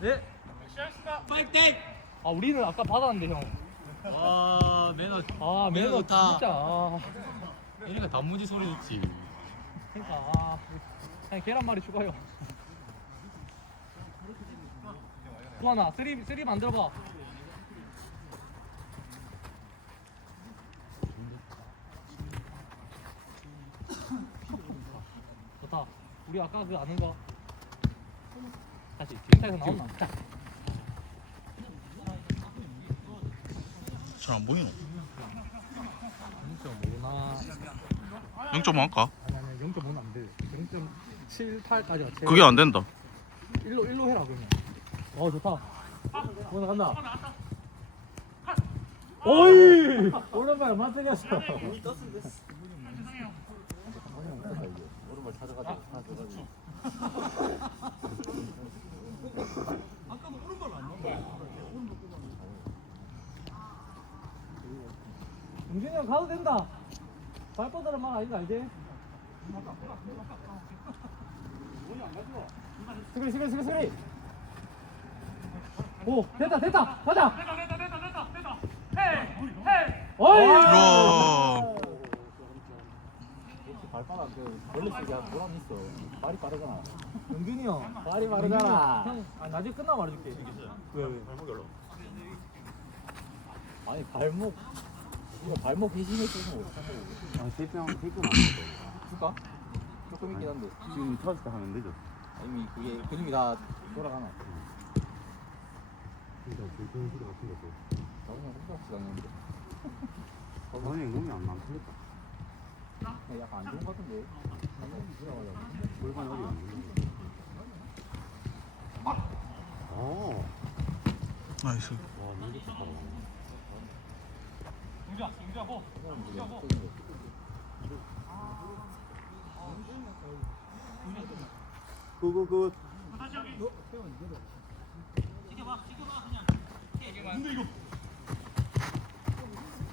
네. 아 우리는 아까 받았는데 형. 와 매너 아 매너 좋다. 진짜. 아, 얘네가 단무지 소리 듣지 그러니까 아, 그냥 계란말이 추가요. 수아나 쓰리 쓰리 만들어 봐. 좋다. 우리 아까 그 아는 거 다시 뒷타에서 나온나? 자. 잘안 보이노? 0.5나 0.5 할까? 아니 아니 0.5는 안 돼. 0.78까지가 제일 그게 안 된다. 일로 일로 해라 그러면. 어 좋다. 오늘 간다. 오이 오랜만에 맞대겼어. 오른발 찾아가지고 하나 줘가지고 용진이 형 가도 된다. 발 뻗으란 말 아니다 알지? 스크린 스크린 스크린 스크린. 오 됐다 됐다 가자. 됐다 됐다 됐다 됐다 됐다. 헤이 헤이. 이야. 발바닥 그 원래 쓰기 한 보람 있어 발이 빠르잖아 용준이 형. 발이 빠르잖아 형, 아, 나중에 끝나고 말해줄게. 왜, 왜? 발목이 올라 아니 발목 이거 발목 회심에 있어서 어떡하냐고 아, 테이프랑 테이프는 안 돼. 줄까? 조금 있긴 한데 지금 터질 때 하면 되죠. 이미 그게 근육이 다 돌아가나 진짜 불편 소리 같은 거. 나중에 혼자 시간인데 저번에 몸이 안 풀렸다. 약간 안 좋은 것 같은데 골반 어디 안 풀렸어. 어. 나이스. 와, 너무 좋다. 용준아, 용준아, 뭐? 굿굿굿.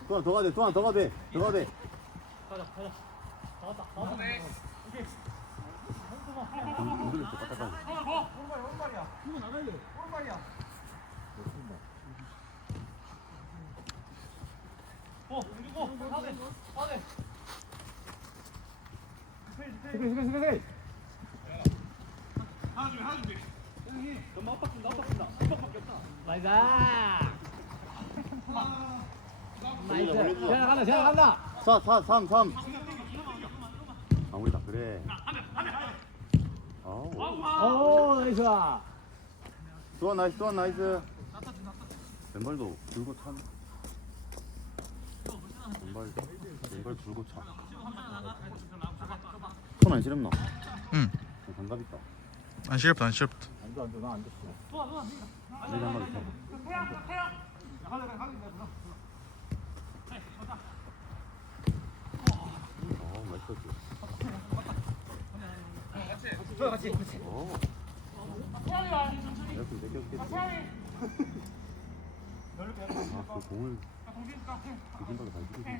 또한 더 가야 돼. 또한 더 가야 돼. 더 가야 돼. 가자, 가자. 나왔다, 나왔다. 가. 오른발이야, 오른발이야. 이거 나가야 돼. 오른발이야. 어, 용준 고. 하대, 하대. 스크린 스크린 스크린 스크린 너무 압박준다, 압박준다. 압박밖에 없다. 나이스. 나이스. 자, 간다, 자, 간다. 4, 4, 3, 3. 마무리다. 그래. 아우. 오, 나이스. 또한 나이스, 또한 나이스. 왼발도 들고 차. 왼발, 왼발 들고 차. 손안 시렵나? 응. 장갑 있다. 안 시렵다 안 시렵다. 안돼 안돼 나안 됐어 여기 한발 있어. 어, 맛있었지. 저 같이, 같이. 오. 이렇게 내겼겠지. 아, 그 공을 그 생각에 잘. 아,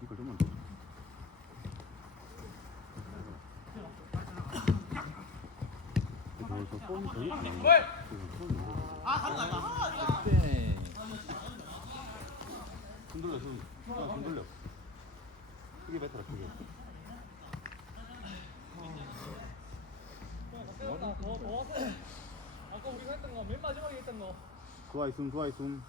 피가 좀만 더. 저 폼이 저기 있네. 네손 돌려, 손. 아, 손 돌려. 크게 뱉어라, 크게. 더, 더, 더. 아까 우리가 했던 거, 맨 마지막에 했던 거. 좋아이 숨, 좋아이 숨.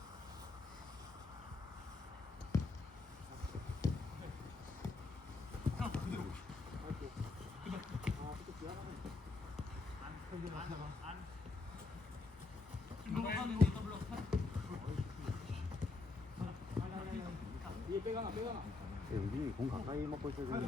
영진이 공 가까이 먹고 있어야 되는데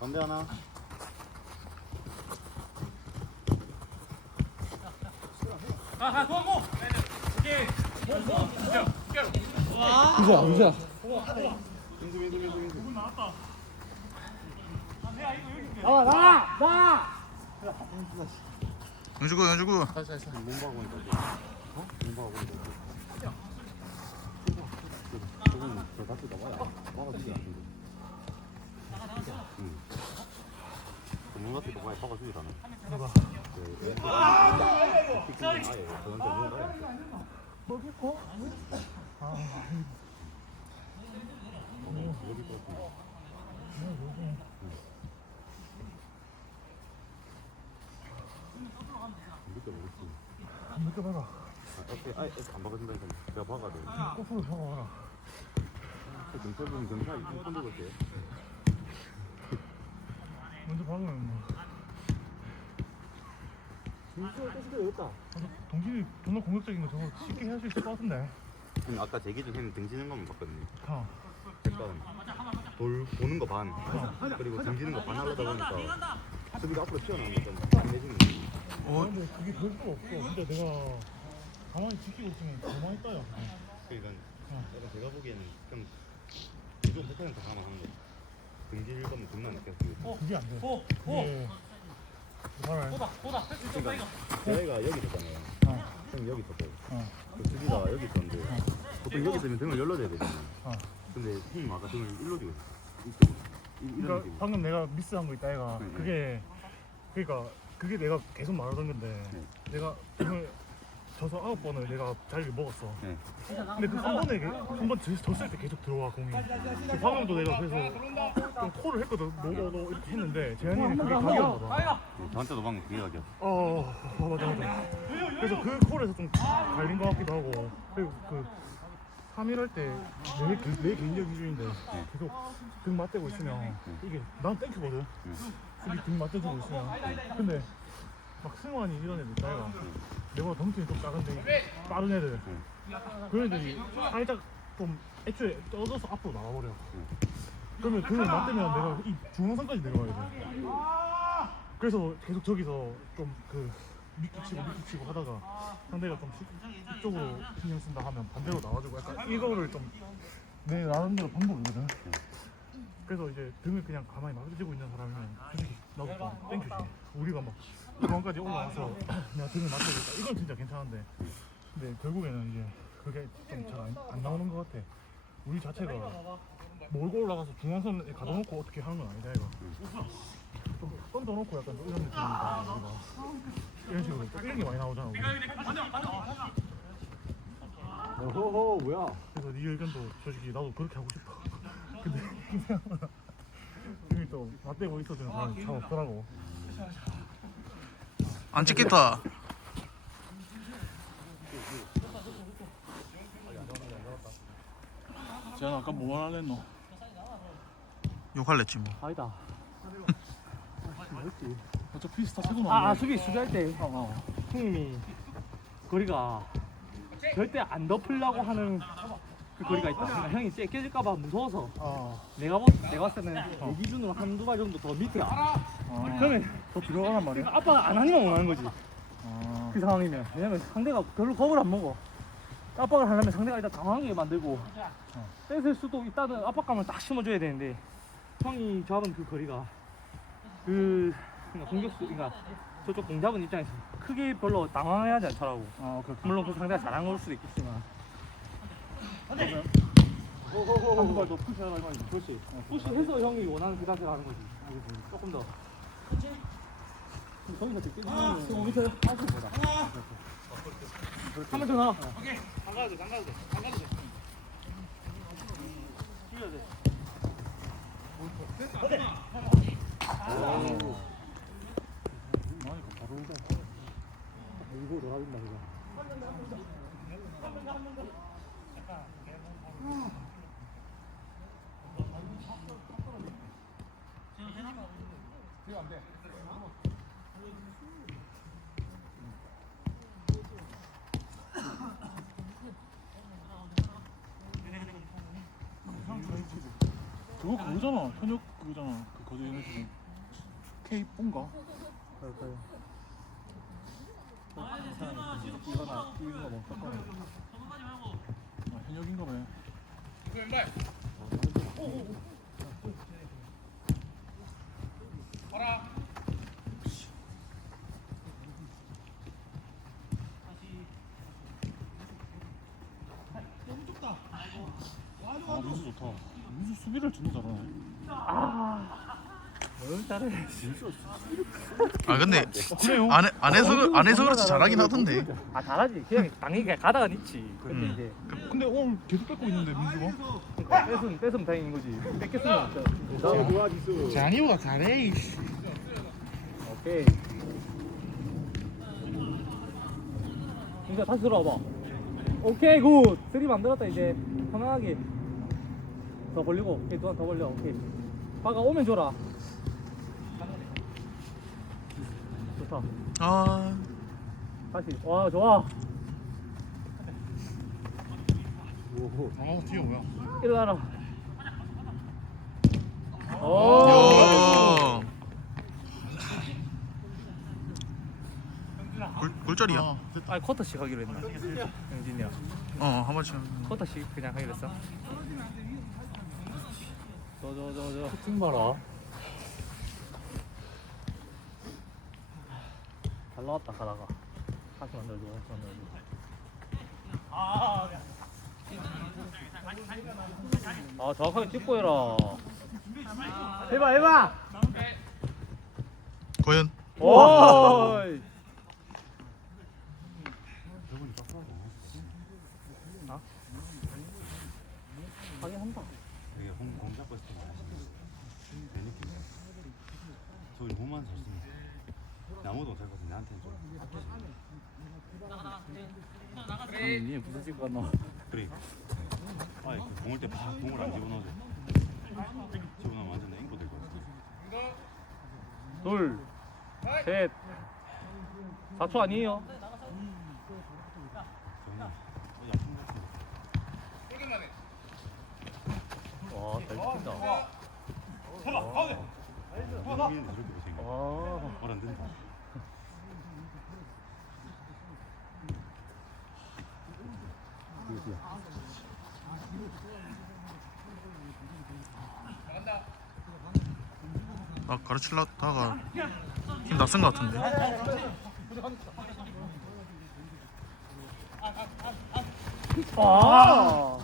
담배 하나. 이제 이제 나와 나와 나와. 연주고 연주고 몸박고 있다. 어? 몸박고 있다. 저건 저 나와야주지 않는데. 응. 거 많이 박아주지 않아. 누가? 그 저건 전문가야. 어, 여기 또 이렇게 먹었지. 이렇게 봐라 아, 안 박아준다 했잖아. 내가 박아야 돼. 거꾸로 잡아봐라 경찰 보면 경찰 이쁜 손 들고 있어요. 먼저 박으면 또 있다. 동진이 존나 공격적인 거 저거 쉽게 할수 있을 것 같은데 근데 아까 제 기준에는 등지는 것만 봤거든요. 어. 색깔은 돌 보는 거 반, 그리고 등지는 거 반 하려다 보니까 수비가 앞으로 튀어나오는 거잖아. 안 내주는 거. 어 근데 그게 될 수가 없어 근데 내가 가만히 지키고 있으면 가만히 떠요 그러니까 어. 약간 제가 보기에는 그냥 기존 패턴을 다 감안한 거. 등질 거면 등만 느꼈어요. 그게 안 돼 오, 오. 봐라 보다, 보다. 그러니까 제가 여기 있었잖아요. 어. 형 여기 있었고, 어. 그 수비가 여기 있었는데 보통 여기 있으면 등을 열러줘야 되잖아요. 어. 근데 형님 아까 등을 일로 주고 있었어. 이쪽으로. 이- 이런 그러니까 느낌. 방금 내가 미스한 거 있다 얘가 네, 네. 그게 그러니까 그게 내가 계속 말하던 건데 네. 내가 등을 져서 아홉 번을 내가 자리를 먹었어. 네. 근데 그 한 번에 한번 졌을 때 계속 들어와 공이. 그 방금도 내가 그래서 좀 콜을 했거든. 노노노 이렇게 했는데 재현이는 그게 각이었나 봐 네, 저한테도 방금 그게 각이야. 어, 어 맞아 맞아. 그래서 그 콜에서 좀 갈린 것 같기도 하고. 그리고 그 3일 할때내 내 개인적 기준인데 계속 등 맞대고 있으면 이게 난 땡큐거든. 수비 등 맞대주고 있으면. 근데 막 승환이 이런 애들 있다가 내가 덩치는 좀 작은데 빠른 애들 그런 애들이 살짝 좀 애초에 떠져서 앞으로 나와버려 그러면 등을 맞대면 내가 이 중앙선까지 내려와야 돼 그래서 계속 저기서 좀그 미끼 치고 하다가 상대가 좀 시- 이쪽으로 신경 쓴다 하면 반대로 나와주고 약간 이거를 좀 내 나름대로 방법이거든. 그래서 이제 등을 그냥 가만히 맞아주고 있는 사람이면 솔직히 나도 좀 땡큐지. 우리가 막 중앙까지 올라와서 내가 등을 맞춰줬다. 이건 진짜 괜찮은데 근데 결국에는 이제 그게 좀 잘 안 나오는 것 같아. 우리 자체가 몰고 올라가서 중앙선에 가둬놓고 어떻게 하는 건 아니다 이거. 좀 던져놓고 약간 이런 느낌이다 우리가. 이런 식으로 이런 게 많이 나오잖아. 우리. 호호 뭐야? 그래서 네 의견도 솔직히 나도 그렇게 하고 싶어. 근데 생각보다 등이 또 맞대고 있어주는 사람이 참 없더라고. 안 찍겠다 재현 아까 뭐 말할랬노? 욕할랬지 뭐 아니다. 어차피 스타 최고 아, 아 수비 수비할 때 어, 어. 형님이 거리가 절대 안 덮으려고 하는 그 거리가 있다. 그러니까 형이 쟤 깨질까봐 무서워서 아, 내가 보, 내가 봤을 때는 내 기준으로 한두 발 정도 더 밑이야. 아. 그러면 더 들어가란 말이야? 아빠가 안 하니만 원하는 거지. 아, 그 상황이면 왜냐면 상대가 별로 겁을 안 먹어. 압박을 하려면 상대가 일단 당황하게 만들고 뺏을 수도 있다는 압박감을 딱 심어줘야 되는데 형이 잡은 그 거리가 그 그러니까 공격수 그러니까 저쪽 공잡은 입장에서 크게 별로 당황해하지 않더라고. 아. 물론 그 상대가 잘한 걸 수도 있겠지만. 한두 발더 푸시하라 이 말이지. 그렇지. 푸시해서 형이 원하는 그 자세가 하는 거지. 조금 더. 형이가 듣게 되면 밑에 빠져 보다. 한번 더 나와. 오케이. 안 가도 돼, 안 가도 돼, 안 가도 돼. 뛰어야 돼. 바로 오자. 이거 내가 된다 이거. 그거 그거잖아. 현역 그거잖아. 그 거제 유니폼. K 뽕가? 그럴까요? 이거나 이거 뭐 섞어. 아, 현역인가 보네. 아, 민수 좋다. 민수 수비를 진짜 잘하네. 뭘 잘해. 아 근데 그래요? 안에 안에서 그- 안에서 그렇지 잘하긴 하던데. 아 잘하지. 그냥 당연히 그냥 가다가 있지. 근데 음. 이제 근데 오늘 계속 뺏고 있는데 민수가? 그러니까 뺏으면 뺏으면 다행인 거지. 뺏겼으면 진짜. 장이보다 잘해. 이씨. 오케이. 민서 다시 들어와봐. 오케이 굿. 쓰리 만들었다 이제 편안하게. 더 벌리고 오케이 또한 더 벌려 오케이. 바가 오면 줘라. 좋다. 아 다시 와 좋아. 오호 아, 뒤에 뭐야? 일어나라. 오. 야. 굴 굴절이야. 아. 아 쿼터씩 하기로 했나? 영진이랑 어한 번씩. 쿼터씩 그냥 하기로 했어. 저 저 저 저. 팀 봐라 잘 나왔다 가다가. 다시 만들어줘 다시 만들어줘. 아 정확하게 찍고 해라. 해봐 해봐. 과연 오. 저분이 빡빡하다 하긴 한다. 공, 공 잡고 있을 때 많으시네 내 느낌 저기 몸만 잘 쓰면 나무도 잘 거든 나한테는 좀니 무슨 찍고 갔나? 그래. 아이 그 공을 때팍 공을 안 집어넣어줘 집어넣으면 완전 앵고 될것 같아 둘, 셋. 4초 아니에요? 저는 어디 아픈 것 같아 와, 잘 찍힌다. 민민인데 저렇게 못생겨 아, 말안 된다 나 가르치려다가 힘 낯선 것 같은데. 아.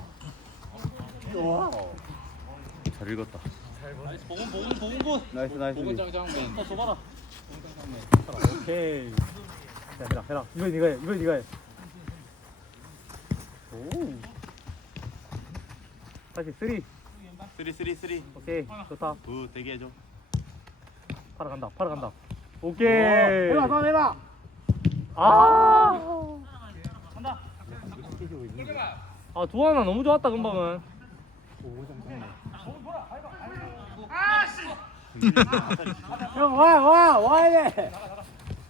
잘 읽었다 나이스, 나이스. 어, 줘봐라. 오케이. 자, 해라, 해라. 이걸 네가 해, 이걸 네가 해. 오. 다시 쓰리. 쓰리 쓰리 쓰리 오케이, 좋다. 굿 대기 해줘 팔아 간다, 팔아 간다. 오케이. 해봐, 더 해봐. 아. 아, 두하나 너무 좋았다, 금방은. 형, 와, 와, 와야 돼.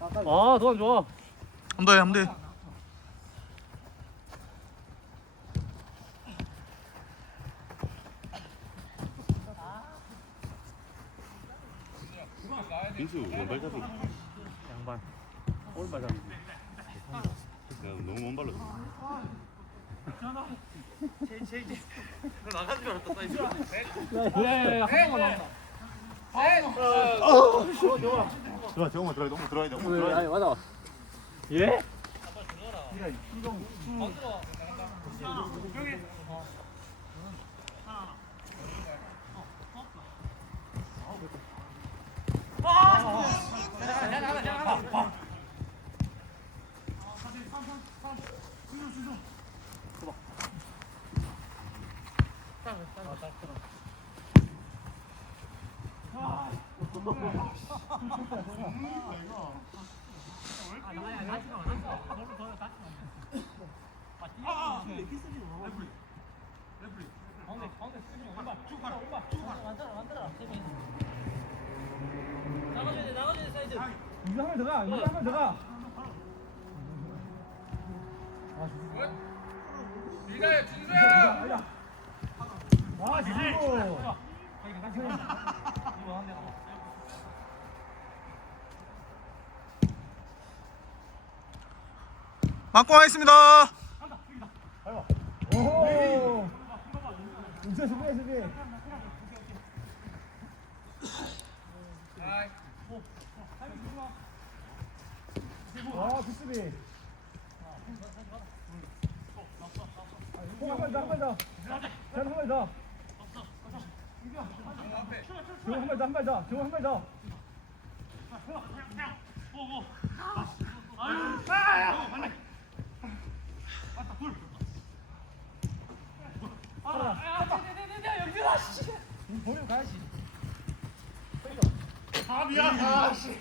아, 두한 좋아. 함대 함대. 민수 왼발 잡이 양발. 오른발 잡이지. 내가 너무 먼 발로 그래, 한 번만 나온다. 들어와 정원 들어와 너무 들어와야 돼 너무 들어와야 돼 맞아. 예? 이거 하면 들어가. 이거 하면 들어가. 아, 지수. 맞고 하겠습니다. 오. 이제 수비해 수비. 아, 굿수비. 한발 더, 한발 더. 한발 더. 경호 한발 더, 한 발 더. 경호 한발 더. 버리고 가야지. 아 미안. 아 씨.